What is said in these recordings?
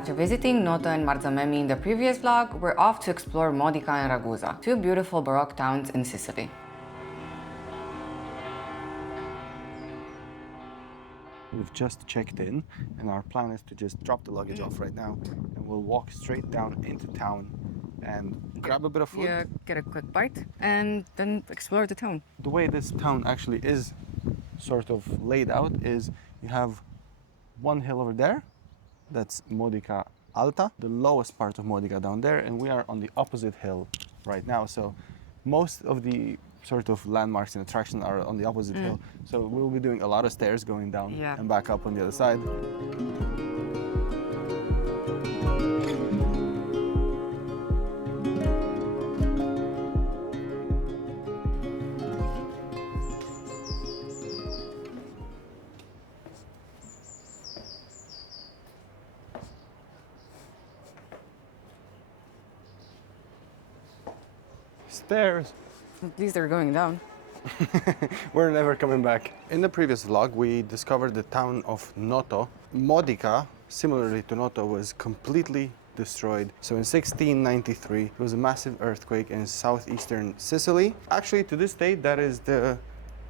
After visiting Noto and Marzamemi in the previous vlog, we're off to explore Modica and Ragusa, two beautiful Baroque towns in Sicily. We've just checked in and our plan is to just drop the luggage off right now and we'll walk straight down into town and grab a bit of food. Yeah, get a quick bite and then explore the town. The way this town actually is sort of laid out is you have one hill over there, that's Modica Alta, the lowest part of Modica down there, and we are on the opposite hill right now. So most of the sort of landmarks and attractions are on the opposite hill. So we'll be doing a lot of stairs going down and back up on the other side. Stairs. At least they're going down. We're never coming back. In the previous vlog, we discovered the town of Noto. Modica, similarly to Noto, was completely destroyed. So in 1693, there was a massive earthquake in southeastern Sicily. Actually, to this day, that is the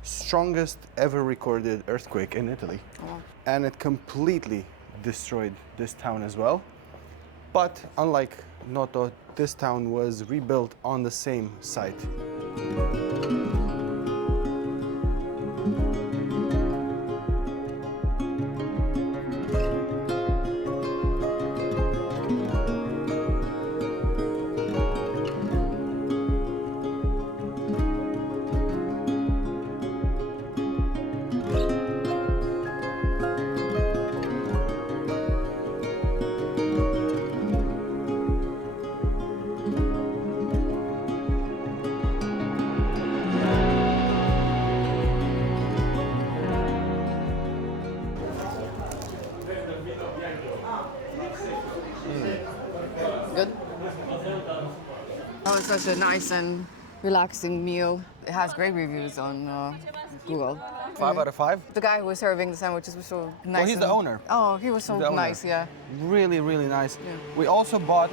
strongest ever recorded earthquake in Italy. Oh. And it completely destroyed this town as well. But unlike Noto, this town was rebuilt on the same site. Good. Oh, it's such a nice and relaxing meal. It has great reviews on Google. 5 out of 5? The guy who was serving the sandwiches was so nice. Well, he's the owner. Oh, he was so nice, yeah. Really, really nice. Yeah. We also bought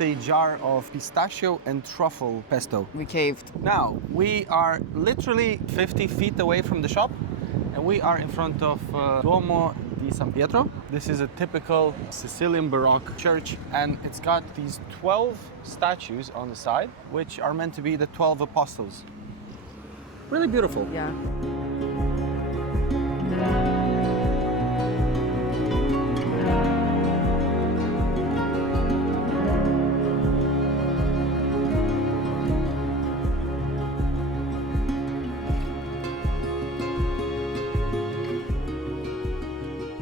a jar of pistachio and truffle pesto. We caved. Now, we are literally 50 feet away from the shop and we are in front of Duomo di San Pietro. This is a typical Sicilian Baroque church and it's got these 12 statues on the side, which are meant to be the 12 apostles. Really beautiful. Yeah.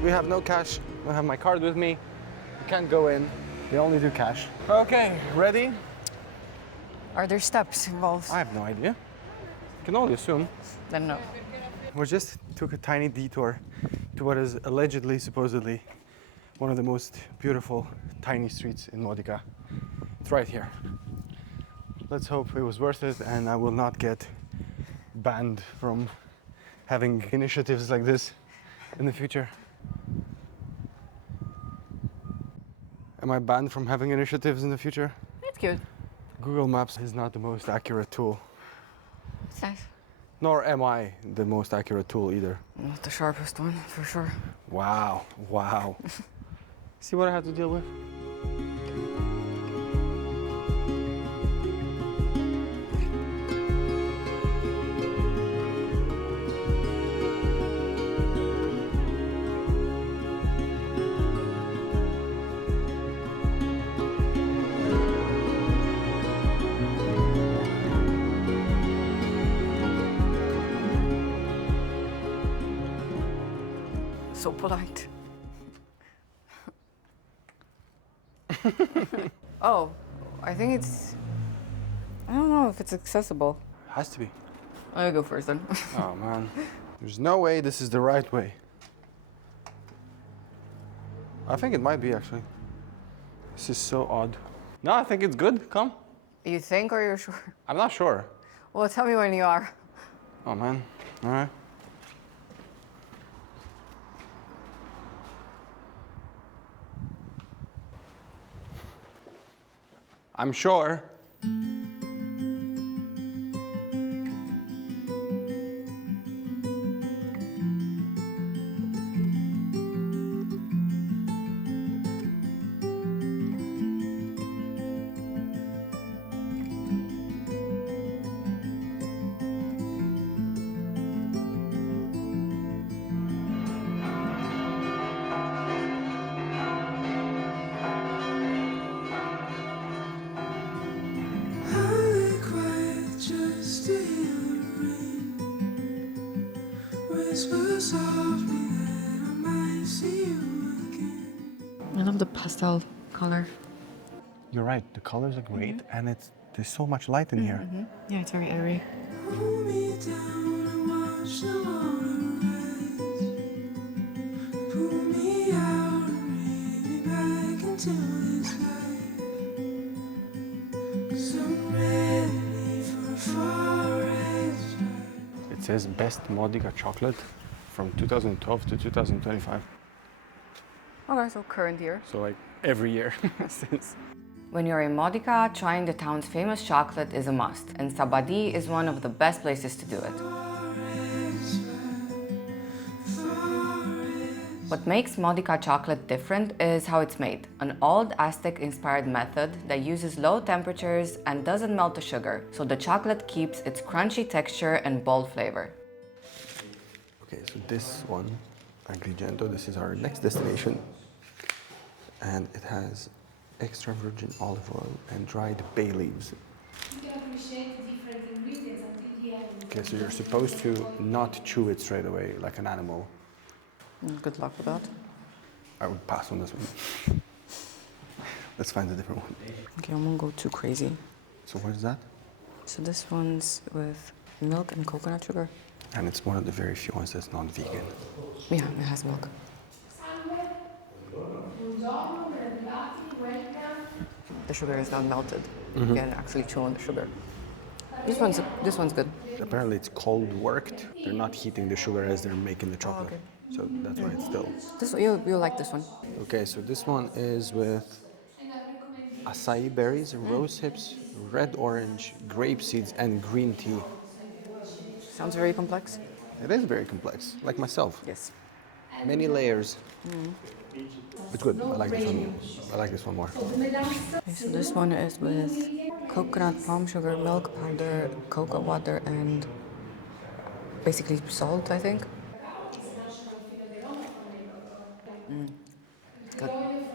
We have no cash. I don't have my card with me. You can't go in. They only do cash. Okay, ready? Are there steps involved? I have no idea. I can only assume. Then no. We just took a tiny detour to what is allegedly, supposedly, one of the most beautiful tiny streets in Modica. It's right here. Let's hope it was worth it and I will not get banned from having initiatives like this in the future. Am I banned from having initiatives in the future? It's cute. Google Maps is not the most accurate tool. It's nice. Nor am I the most accurate tool either. Not the sharpest one, for sure. Wow, wow. See what I had to deal with? So polite. Oh, I think it's... I don't know if it's accessible. Has to be. I'll go first then. Oh man. There's no way this is the right way. I think it might be actually. This is so odd. No, I think it's good. Come. You think or you're sure? I'm not sure. Well, tell me when you are. Oh man. All right. I'm sure. I love the pastel color. You're right, the colors are great and there's so much light in here. Yeah, it's very airy. It says best Modica chocolate from 2012 to 2025. Okay, so current year. So like every year since. When you're in Modica, trying the town's famous chocolate is a must, and Sabadell is one of the best places to do it. What makes Modica chocolate different is how it's made, an old Aztec-inspired method that uses low temperatures and doesn't melt the sugar, so the chocolate keeps its crunchy texture and bold flavor. Okay, so this one, Agrigento, this is our next destination. And it has extra virgin olive oil and dried bay leaves. Okay, so you're supposed to not chew it straight away like an animal. Good luck with that. I would pass on this one. Let's find a different one. Okay, I won't go too crazy. So what is that? So this one's with milk and coconut sugar. And it's one of the very few ones that's non-vegan. Yeah, it has milk. The sugar is not melted. You can actually chew on the sugar. This one's good. Apparently it's cold worked. They're not heating the sugar as they're making the chocolate. okay. So that's why it's still. You'll like this one. Okay, so this one is with acai berries, rose hips, red orange, grape seeds, and green tea. Sounds very complex. It is very complex, like myself. Yes. Many layers. It's good. I like this one. I like this one more. Okay, so this one is with coconut, palm sugar, milk powder, cocoa water, and basically salt, I think. Good.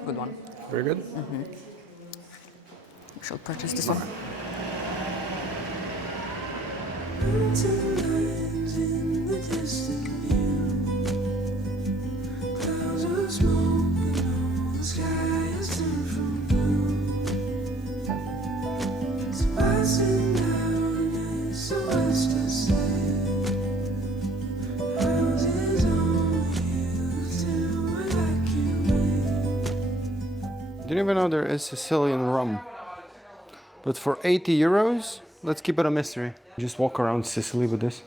Good one. Very good. We shall purchase this one. Didn't even know there is Sicilian rum. But for 80 euros, let's keep it a mystery. Just walk around Sicily with this.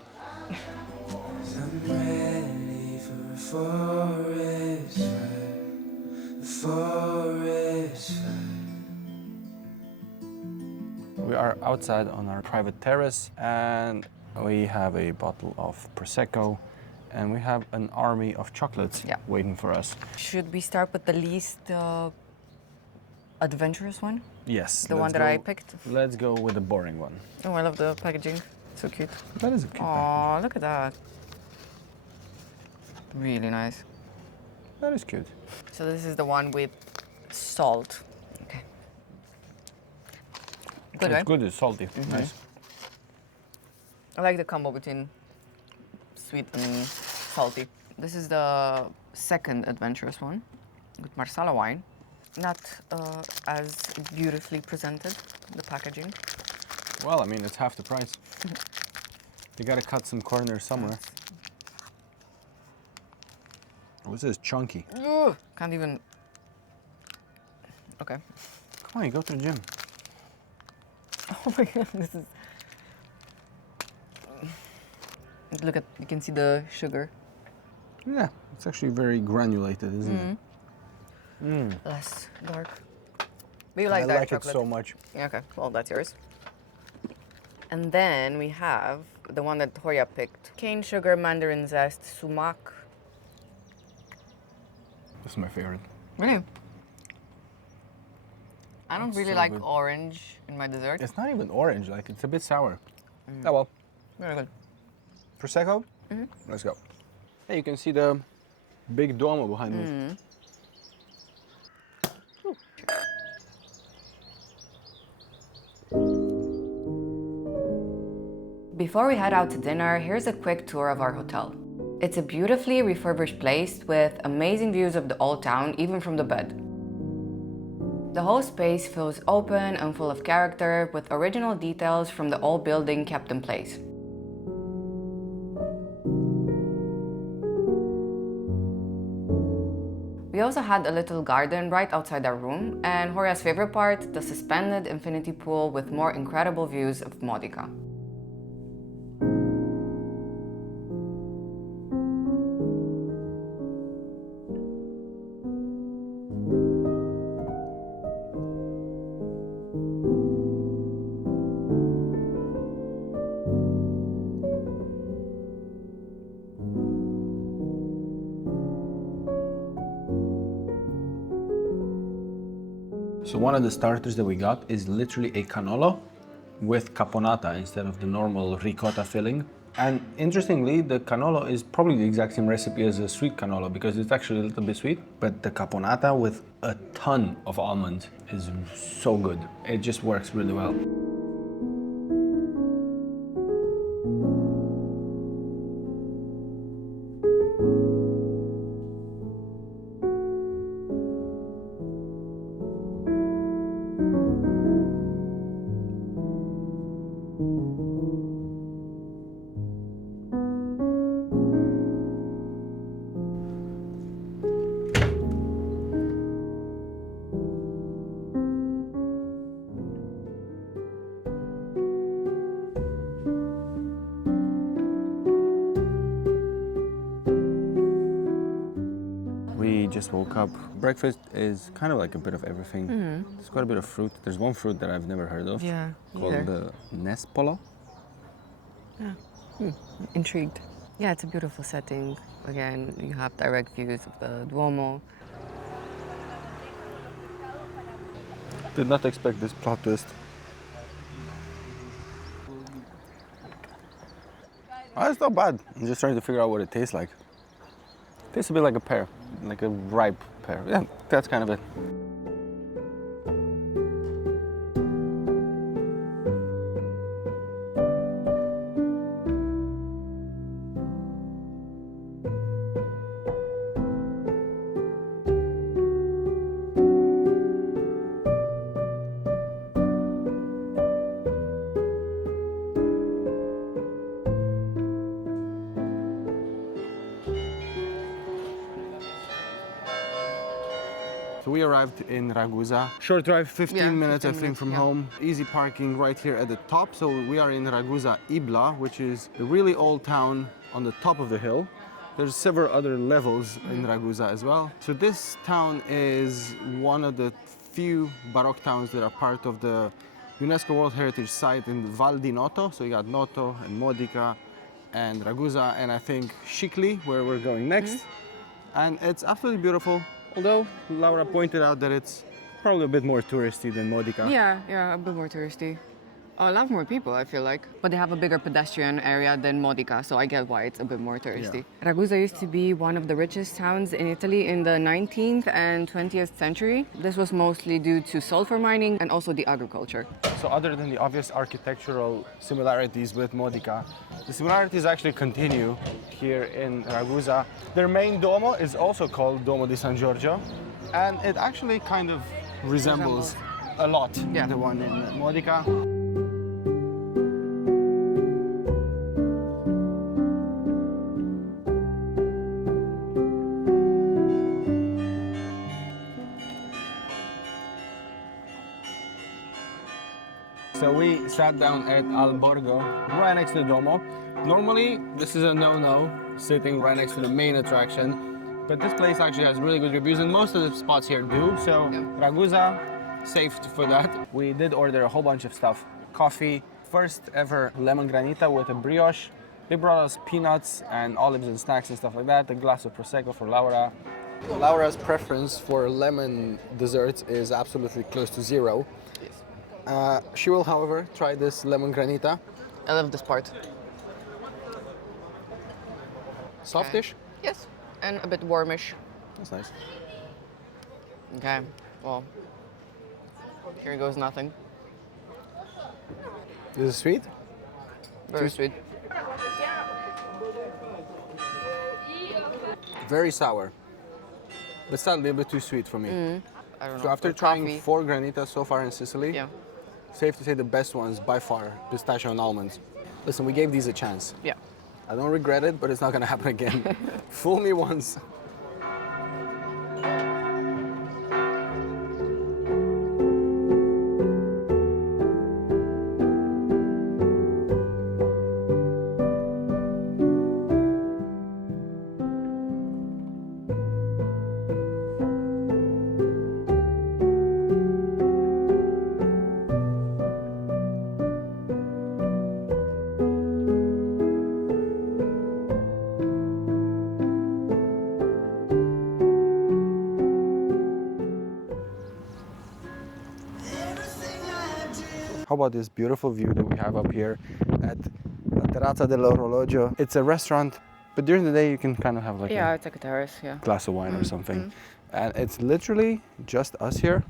We are outside on our private terrace and we have a bottle of Prosecco and we have an army of chocolates waiting for us. Should we start with the least adventurous one? Yes. The one that I picked? Let's go with the boring one. Oh, I love the packaging. So cute. That is a cute Oh, look at that. Really nice. That is cute. So this is the one with salt. Okay. Good, It's right? good, it's salty. Nice. I like the combo between sweet and salty. This is the second adventurous one with Marsala wine. Not as beautifully presented, the packaging. Well, I mean, it's half the price. You gotta cut some corners somewhere. Oh, this is chunky. Ugh, can't even. Okay. Come on, you go to the gym. Oh my god, this is. Look at, you can see the sugar. Yeah, it's actually very granulated, isn't it? Less dark. But you like I dark like chocolate? it so much. Yeah, okay, well, that's yours. And then we have the one that Hoya picked. Cane sugar, mandarin zest, sumac. This is my favorite. Really? I don't That's really so like good. orange in my dessert. It's not even orange, like it's a bit sour. Oh well. Very good. Prosecco? Let's go. Hey, you can see the big Duomo behind me. Before we head out to dinner, here's a quick tour of our hotel. It's a beautifully refurbished place with amazing views of the old town, even from the bed. The whole space feels open and full of character, with original details from the old building kept in place. We also had a little garden right outside our room, and Hora's favorite part, the suspended infinity pool with more incredible views of Modica. So one of the starters that we got is literally a cannolo with caponata instead of the normal ricotta filling. And interestingly, the cannolo is probably the exact same recipe as a sweet cannolo because it's actually a little bit sweet, but the caponata with a ton of almonds is so good. It just works really well. We just woke up. Breakfast is kind of like a bit of everything. There's quite a bit of fruit. There's one fruit that I've never heard of. Yeah, Called the Nespolo. Intrigued. Yeah, it's a beautiful setting. Again, you have direct views of the Duomo. Did not expect this plot twist. Oh, it's not bad. I'm just trying to figure out what it tastes like. Tastes a bit like a pear, like a ripe pear. Yeah, that's kind of it. So we arrived in Ragusa. Short drive, 15 minutes, 15 I think, minutes, from yeah. home. Easy parking right here at the top. So we are in Ragusa Ibla, which is the really old town on the top of the hill. There's several other levels in Ragusa as well. So this town is one of the few Baroque towns that are part of the UNESCO World Heritage Site in Val di Noto. So you got Noto and Modica and Ragusa and I think Scicli, where we're going next. And it's absolutely beautiful. Although Laura pointed out that it's probably a bit more touristy than Modica. Yeah, a bit more touristy. A lot more people, I feel like. But they have a bigger pedestrian area than Modica, so I get why it's a bit more touristy. Ragusa used to be one of the richest towns in Italy in the 19th and 20th century. This was mostly due to sulfur mining and also the agriculture. So other than the obvious architectural similarities with Modica, the similarities actually continue here in Ragusa. Their main Duomo is also called Duomo di San Giorgio, and it actually kind of resembles a lot the one in Modica. So we sat down at Alborgo, right next to the Duomo. Normally, this is a no-no, sitting right next to the main attraction. But this place actually has really good reviews, and most of the spots here do. So Ragusa, saved for that. We did order a whole bunch of stuff. Coffee, first ever lemon granita with a brioche. They brought us peanuts and olives and snacks and stuff like that. A glass of Prosecco for Laura. Laura's preference for lemon desserts is absolutely close to zero. Yes. She will, however, try this lemon granita. I love this part. Softish? Yes, and a bit warmish. That's nice. Okay, well, here goes nothing. Is it sweet? Very sweet. Very sour. But slightly a bit too sweet for me. I don't know. So after for trying coffee, 4 granitas so far in Sicily, yeah, safe to say the best ones by far, pistachio and almonds. Listen, we gave these a chance. yeah. I don't regret it, but it's not gonna happen again. Fool me once. How about this beautiful view that we have up here at La Terrazza dell'Orologio? It's a restaurant, but during the day you can kind of have like Yeah, a it's like a terrace, yeah. glass of wine or something. And it's literally just us here.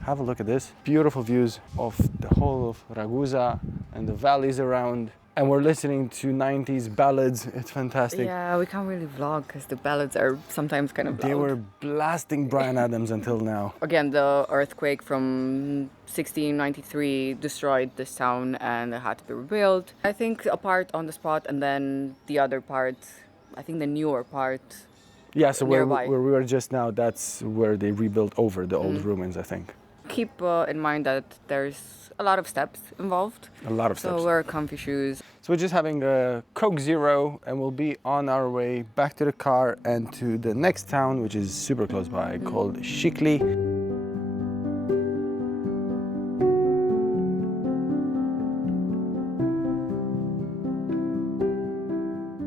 Have a look at this. Beautiful views of the whole of Ragusa and the valleys around. And we're listening to 90s ballads. It's fantastic. Yeah, we can't really vlog because the ballads are sometimes kind of loud. They were blasting Bryan Adams until now. Again, the earthquake from 1693 destroyed this town and it had to be rebuilt. I think a part on the spot and then the other part, I think the newer part. Yeah, so where Nearby. we were just now, that's where they rebuilt over the old ruins, I think. Keep in mind that there's a lot of steps involved. A lot of steps. So wear comfy shoes. So we're just having a Coke Zero and we'll be on our way back to the car and to the next town, which is super close by, called Scicli.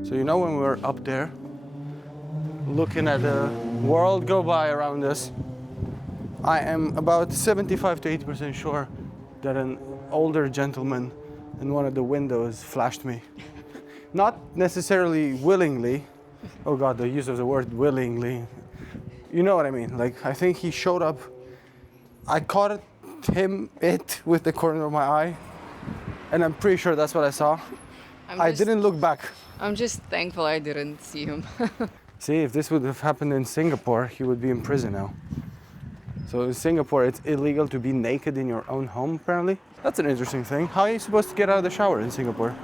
So you know when we were up there, looking at the world go by around us, I am about 75 to 80% sure that an older gentleman in one of the windows flashed me. Not necessarily willingly. Oh God, the use of the word willingly. You know what I mean? Like, I think he showed up. I caught it with the corner of my eye. And I'm pretty sure that's what I saw. I didn't look back. I'm just thankful I didn't see him. See, if this would have happened in Singapore, he would be in prison now. So in Singapore, it's illegal to be naked in your own home, apparently. That's an interesting thing. How are you supposed to get out of the shower in Singapore?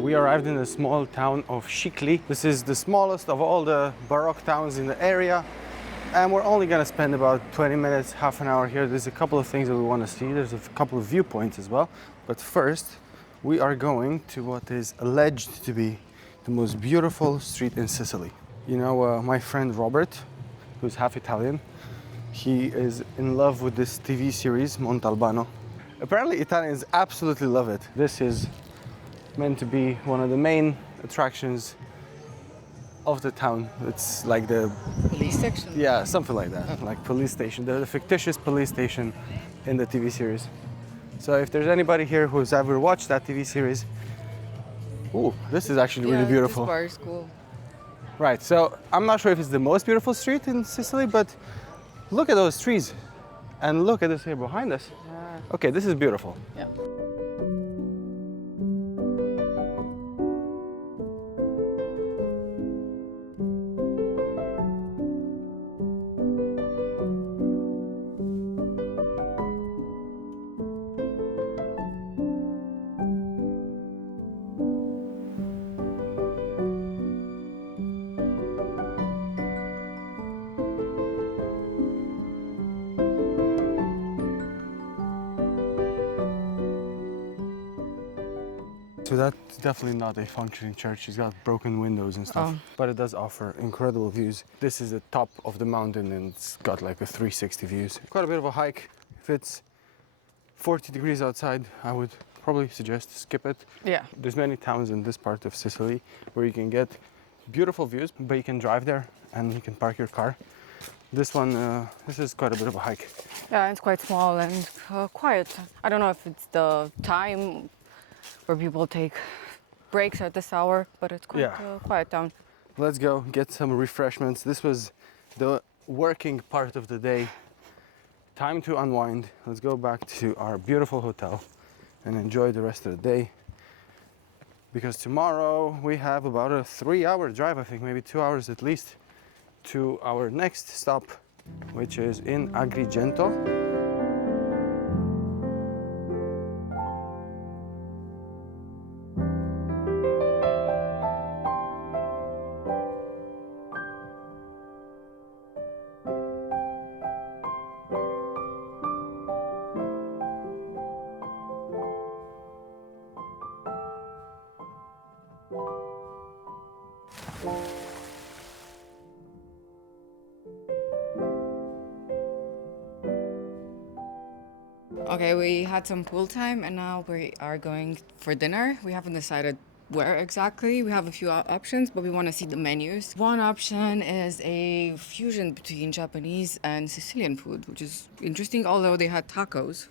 We arrived in the small town of Scicli. This is the smallest of all the Baroque towns in the area. And we're only gonna spend about 20 minutes, half an hour here. There's a couple of things that we wanna see. There's a couple of viewpoints as well. But first, we are going to what is alleged to be the most beautiful street in Sicily. You know, my friend Robert, who's half Italian, he is in love with this TV series, Montalbano. Apparently Italians absolutely love it. This is meant to be one of the main attractions of the town. It's like the Police section? yeah, something like that, like police station. They're the fictitious police station in the TV series. So if there's anybody here who's ever watched that TV series, ooh, this is actually really beautiful. This bar is cool. Right, so I'm not sure if it's the most beautiful street in Sicily, but look at those trees and look at this here behind us. Yeah. Okay, this is beautiful. Yeah. So that's definitely not a functioning church. It's got broken windows and stuff. But it does offer incredible views. This is the top of the mountain and it's got like a 360 views. Quite a bit of a hike. If it's 40 degrees outside, I would probably suggest skip it. Yeah. There's many towns in this part of Sicily where you can get beautiful views, but you can drive there and you can park your car. This one, this is quite a bit of a hike. Yeah, it's quite small and quiet. I don't know if it's the time where people take breaks at this hour, but it's quite quiet town. Let's go get some refreshments. This was the working part of the day. Time to unwind. Let's go back to our beautiful hotel and enjoy the rest of the day. Because tomorrow we have about a 3-hour drive, I think, maybe 2 hours at least, to our next stop, which is in Agrigento. Okay, we had some pool time and now we are going for dinner. We haven't decided where exactly. We have a few options, but we want to see the menus. One option is a fusion between Japanese and Sicilian food, which is interesting, although they had tacos.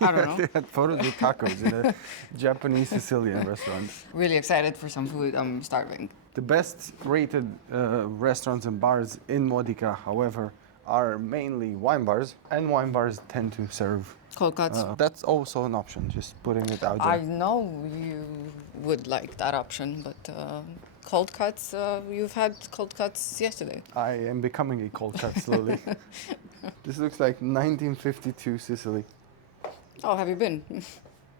I don't know. They had photos with tacos in a Japanese Sicilian restaurant. Really excited for some food. I'm starving. The best rated restaurants and bars in Modica, however, are mainly wine bars, and wine bars tend to serve Cold cuts. That's also an option, just putting it out there. I know you would like that option, but cold cuts, you've had cold cuts yesterday. I am becoming a cold cut slowly. This looks like 1952 Sicily. Oh, have you been?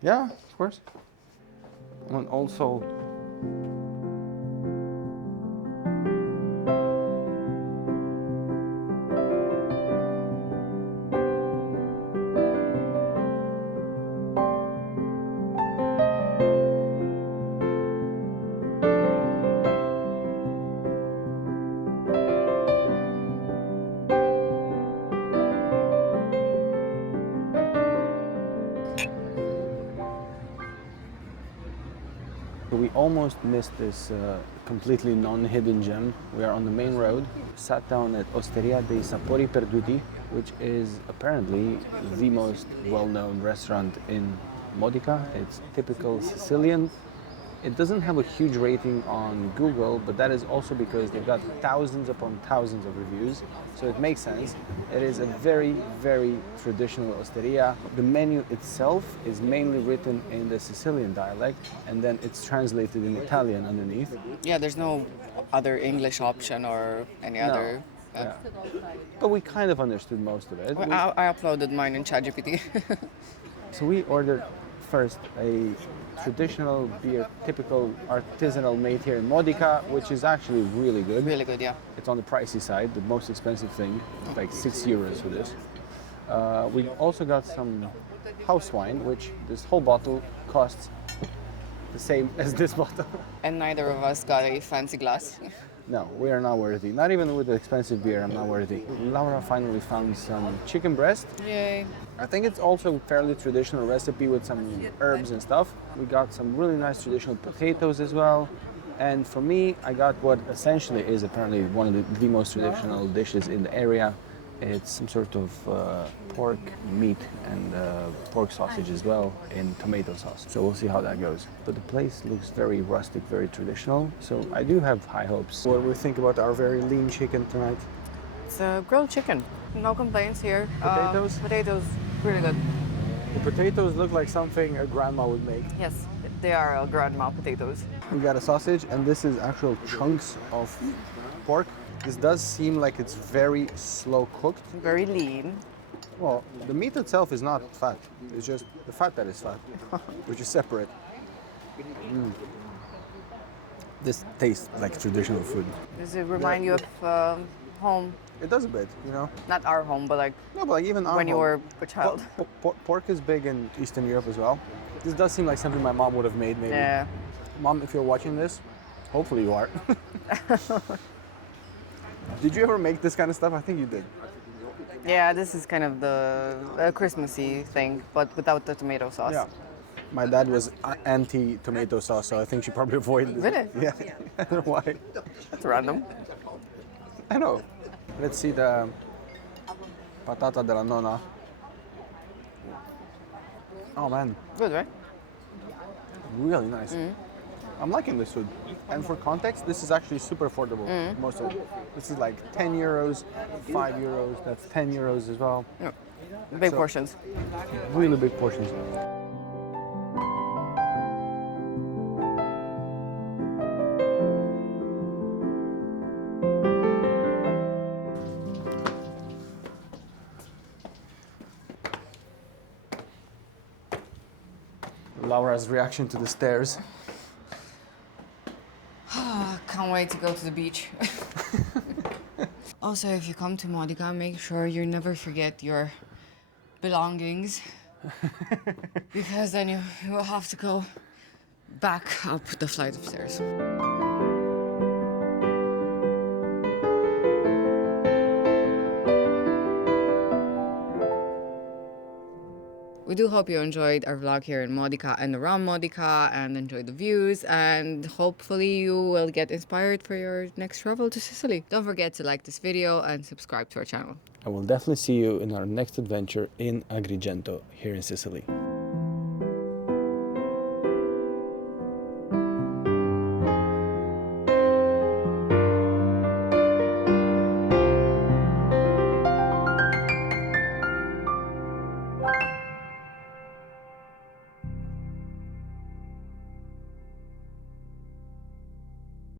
Yeah, of course. And also, we almost missed this completely non-hidden gem. We are on the main road. Sat down at Osteria dei Sapori Perduti, which is apparently the most well-known restaurant in Modica. It's typical Sicilian. It doesn't have a huge rating on Google, but that is also because they've got thousands upon thousands of reviews, so it makes sense. It is a very, very traditional osteria. The menu itself is mainly written in the Sicilian dialect, and then it's translated in Italian underneath. Yeah, there's no other English option or any other. Yeah. But we kind of understood most of it. I uploaded mine in ChatGPT. So we ordered first a traditional beer, typical artisanal made here in Modica, which is actually really good. Really good, yeah. It's on the pricey side, the most expensive thing, like €6 for this. We also got some house wine, which this whole bottle costs the same as this bottle. And neither of us got a fancy glass. No, we are not worthy. Not even with the expensive beer, I'm not worthy. Laura finally found some chicken breast. Yay. I think it's also a fairly traditional recipe with some herbs and stuff. We got some really nice traditional potatoes as well. And for me, I got what essentially is apparently one of the most traditional dishes in the area. It's some sort of pork meat and pork sausage as well in tomato sauce. So we'll see how that goes. But the place looks very rustic, very traditional. So I do have high hopes. What do we think about our very lean chicken tonight? It's a grilled chicken. No complaints here. Potatoes? Potatoes, really good. The potatoes look like something a grandma would make. Yes, they are grandma potatoes. We got a sausage, and this is actual chunks of pork. This does seem like it's very slow cooked. Very lean. Well, the meat itself is not fat. It's just the fat that is fat, which is separate. This tastes like traditional food. Does it remind you of home? It does a bit, you know? Not our home, but like No, but like even our when you home. were a child. Pork is big in Eastern Europe as well. This does seem like something my mom would have made, maybe. Yeah. Mom, if you're watching this, hopefully you are. Did you ever make this kind of stuff? I think you did. Yeah, this is kind of the Christmassy thing, but without the tomato sauce. Yeah. My dad was anti-tomato sauce, so I think she probably avoided it. Really? Yeah. I don't know why. That's random. I know. Let's see the patata della nonna. Oh man, Good, right? really nice. I'm liking this food. And for context, this is actually super affordable. Most of it. This is like 10 euros, 5 euros. That's 10 euros as well. Yeah. Big So- portions. Really big portions. Laura's reaction to the stairs. Can't wait to go to the beach. Also, if you come to Modica, make sure you never forget your belongings. Because then you will have to go back up the flight of stairs. We do hope you enjoyed our vlog here in Modica and around Modica and enjoyed the views, and hopefully you will get inspired for your next travel to Sicily. Don't forget to like this video and subscribe to our channel. I will definitely see you in our next adventure in Agrigento here in Sicily.